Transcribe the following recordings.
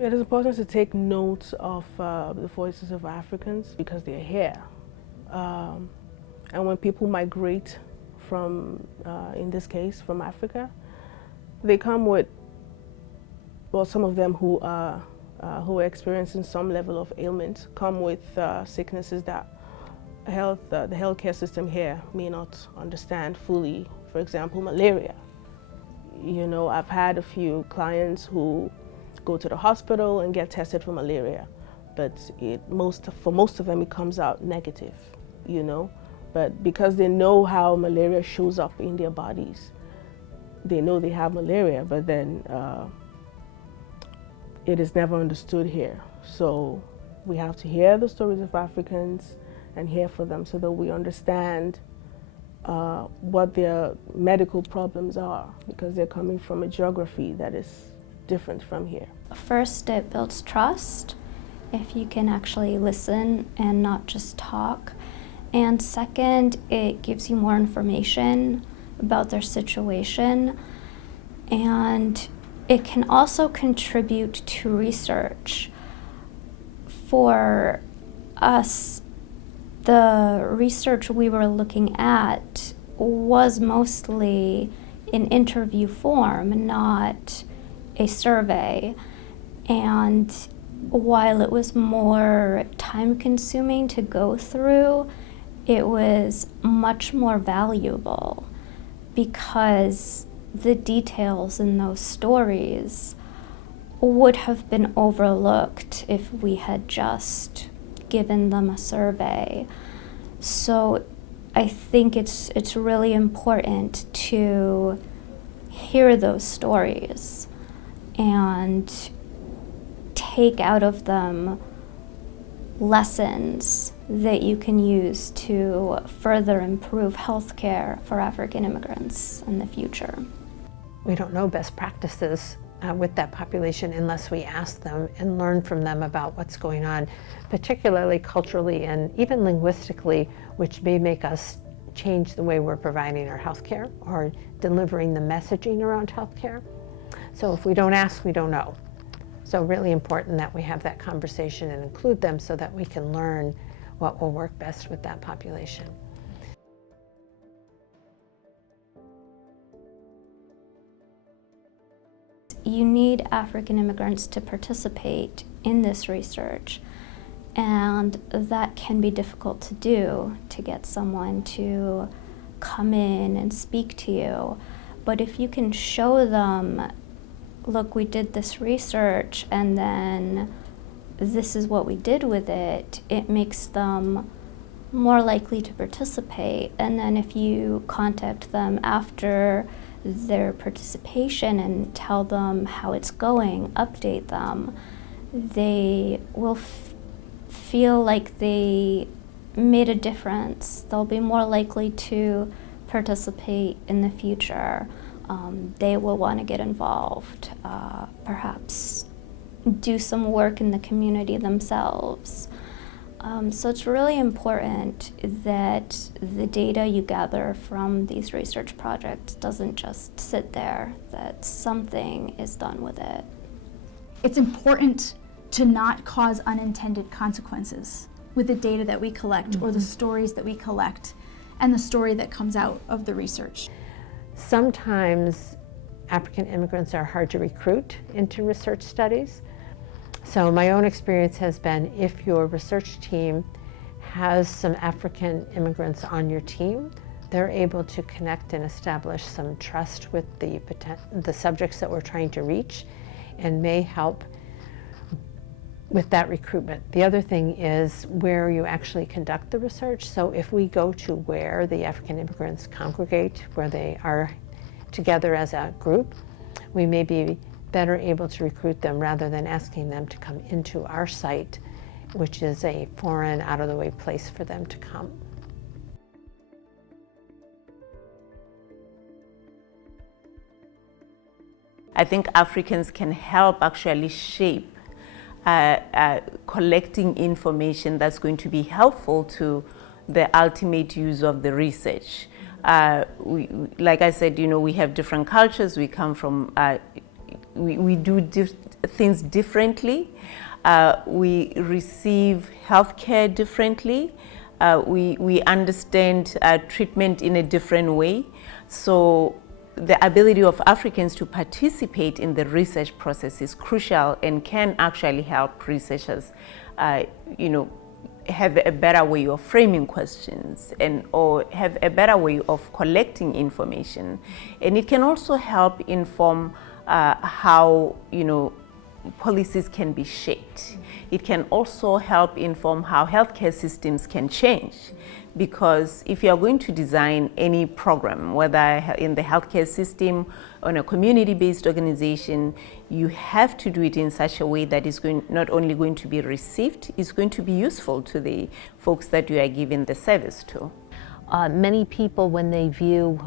It is important to take note of the voices of Africans because they're here. And when people migrate from, in this case, from Africa, they come with, well, some of them who are experiencing some level of ailment come with sicknesses that the healthcare system here may not understand fully. For example, malaria. You know, I've had a few clients who go to the hospital and get tested for malaria, but for most of them it comes out negative, you know. But because they know how malaria shows up in their bodies, they know they have malaria, but then it is never understood here. So we have to hear the stories of Africans and hear for them so that we understand what their medical problems are, because they're coming from a geography that is different from here. First, it builds trust if you can actually listen and not just talk. And second, it gives you more information about their situation. And it can also contribute to research. For us, the research we were looking at was mostly in interview form, not a survey. And while it was more time-consuming to go through, it was much more valuable because the details in those stories would have been overlooked if we had just given them a survey. So I think it's really important to hear those stories and take out of them lessons that you can use to further improve healthcare for African immigrants in the future. We don't know best practices with that population unless we ask them and learn from them about what's going on, particularly culturally and even linguistically, which may make us change the way we're providing our healthcare or delivering the messaging around healthcare. So if we don't ask, we don't know. So really important that we have that conversation and include them so that we can learn what will work best with that population. You need African immigrants to participate in this research, and that can be difficult to do, to get someone to come in and speak to you. But if you can show them, look, we did this research and then this is what we did with it, it makes them more likely to participate. And then if you contact them after their participation and tell them how it's going, update them, they will feel like they made a difference. They'll be more likely to participate in the future. They will want to get involved, perhaps do some work in the community themselves. So it's really important that the data you gather from these research projects doesn't just sit there, that something is done with it. It's important to not cause unintended consequences with the data that we collect or the stories that we collect and the story that comes out of the research. Sometimes African immigrants are hard to recruit into research studies. So my own experience has been, if your research team has some African immigrants on your team, they're able to connect and establish some trust with the subjects that we're trying to reach and may help with that recruitment. The other thing is where you actually conduct the research. So if we go to where the African immigrants congregate, where they are together as a group, we may be better able to recruit them rather than asking them to come into our site, which is a foreign, out-of-the-way place for them to come. I think Africans can help actually shape collecting information that's going to be helpful to the ultimate use of the research. Like I said, you know, we have different cultures. We come from, we do things differently. We receive healthcare differently. We understand treatment in a different way. So the ability of Africans to participate in the research process is crucial and can actually help researchers, have a better way of framing questions or have a better way of collecting information. And it can also help inform how, policies can be shaped. It can also help inform how healthcare systems can change. Because if you are going to design any program, whether in the healthcare system or in a community-based organization, you have to do it in such a way that is not only going to be received, it's going to be useful to the folks that you are giving the service to. Many people, when they view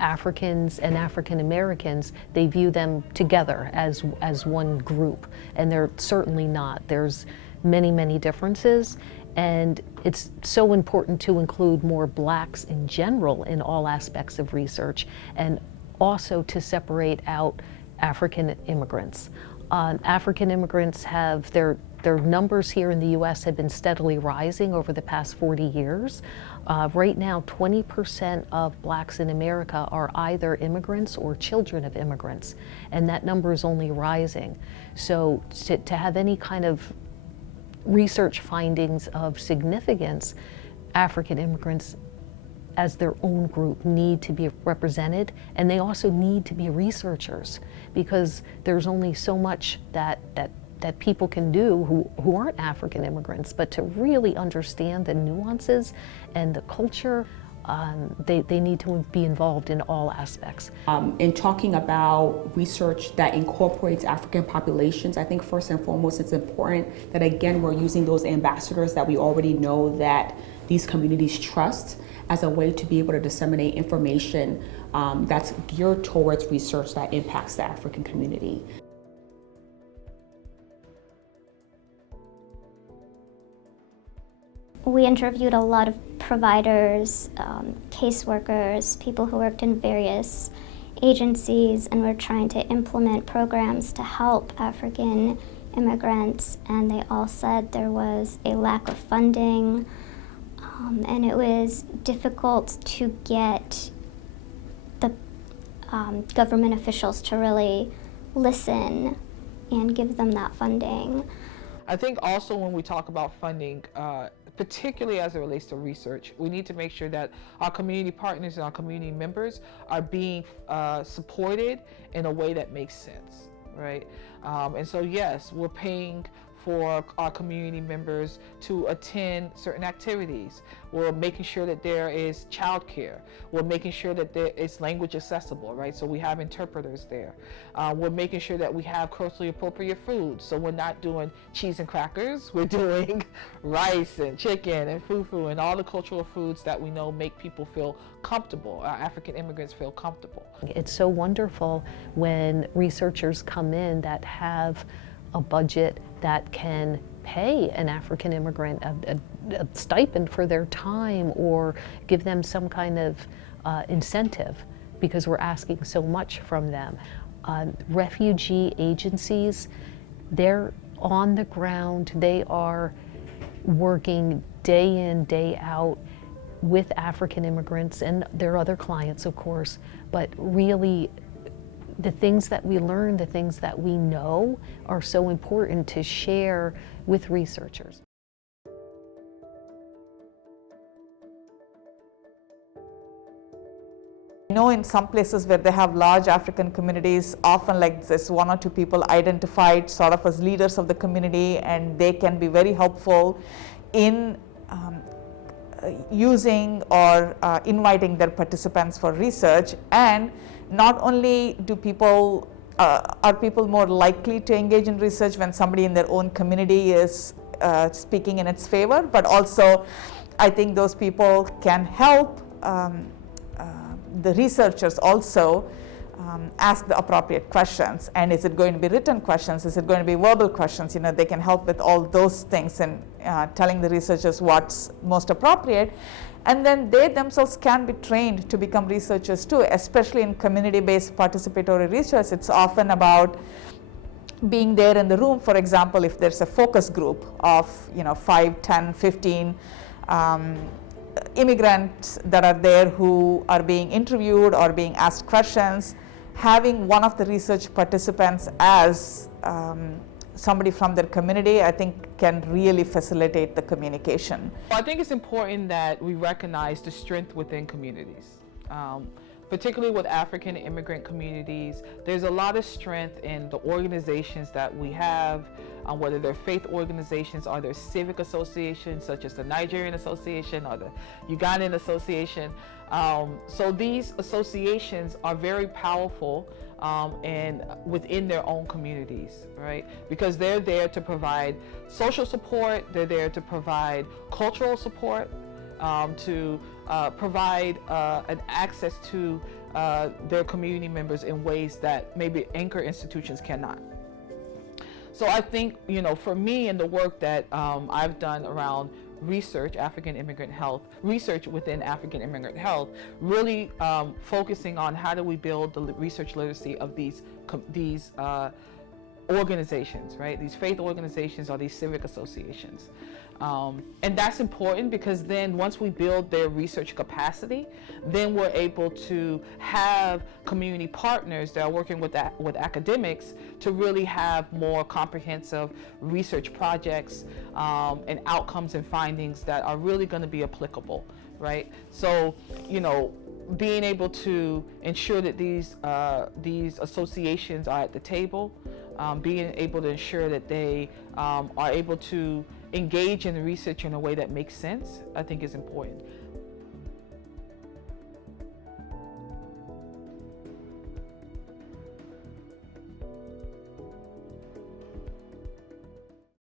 Africans and African Americans, they view them together as one group, and they're certainly not. There's many differences, and it's so important to include more blacks in general in all aspects of research, and also to separate out African immigrants. African immigrants have their numbers here in the U.S. have been steadily rising over the past 40 years. Right now, 20% of blacks in America are either immigrants or children of immigrants, and that number is only rising. So to have any kind of research findings of significance, African immigrants as their own group need to be represented, and they also need to be researchers, because there's only so much that people can do who aren't African immigrants, but to really understand the nuances and the culture, they need to be involved in all aspects. In talking about research that incorporates African populations, I think first and foremost it's important that, again, we're using those ambassadors that we already know that these communities trust as a way to be able to disseminate information that's geared towards research that impacts the African community. We interviewed a lot of providers, caseworkers, people who worked in various agencies, and were trying to implement programs to help African immigrants, and they all said there was a lack of funding, and it was difficult to get the government officials to really listen and give them that funding. I think also when we talk about funding, particularly as it relates to research, we need to make sure that our community partners and our community members are being supported in a way that makes sense, right? And so yes, we're paying for our community members to attend certain activities. We're making sure that there is childcare. We're making sure that there is language accessible, right? So we have interpreters there. We're making sure that we have culturally appropriate food. So we're not doing cheese and crackers. We're doing rice and chicken and fufu and all the cultural foods that we know make people feel comfortable. African immigrants feel comfortable. It's so wonderful when researchers come in that have a budget that can pay an African immigrant a stipend for their time, or give them some kind of incentive, because we're asking so much from them. Refugee agencies, they're on the ground, they are working day in, day out with African immigrants and their other clients, of course, but really the things that we learn, the things that we know are so important to share with researchers. I know in some places where they have large African communities, often like this one or two people identified sort of as leaders of the community, and they can be very helpful in using or inviting their participants for research. And not only do people are people more likely to engage in research when somebody in their own community is speaking in its favor, but also I think those people can help the researchers also ask the appropriate questions. And is it going to be written questions? Is it going to be verbal questions? You know, they can help with all those things and telling the researchers what's most appropriate. And then they themselves can be trained to become researchers too, especially in community-based participatory research. It's often about being there in the room, for example, if there's a focus group of 5, 10, 15 immigrants that are there who are being interviewed or being asked questions, having one of the research participants as somebody from their community, I think can really facilitate the communication. I think it's important that we recognize the strength within communities. Particularly with African immigrant communities, there's a lot of strength in the organizations that we have, whether they're faith organizations or they're civic associations, such as the Nigerian Association or the Ugandan Association. So these associations are very powerful and within their own communities, right? Because they're there to provide social support, they're there to provide cultural support, to provide an access to their community members in ways that maybe anchor institutions cannot. So I think, for me and the work that I've done around research, African immigrant health, research within African immigrant health, really focusing on how do we build the research literacy of these organizations, right? These faith organizations or these civic associations. And that's important because then once we build their research capacity, then we're able to have community partners that are working with academics to really have more comprehensive research projects and outcomes and findings that are really going to be applicable, right? So, being able to ensure that these associations are at the table, being able to ensure that they are able to engage in the research in a way that makes sense, I think is important.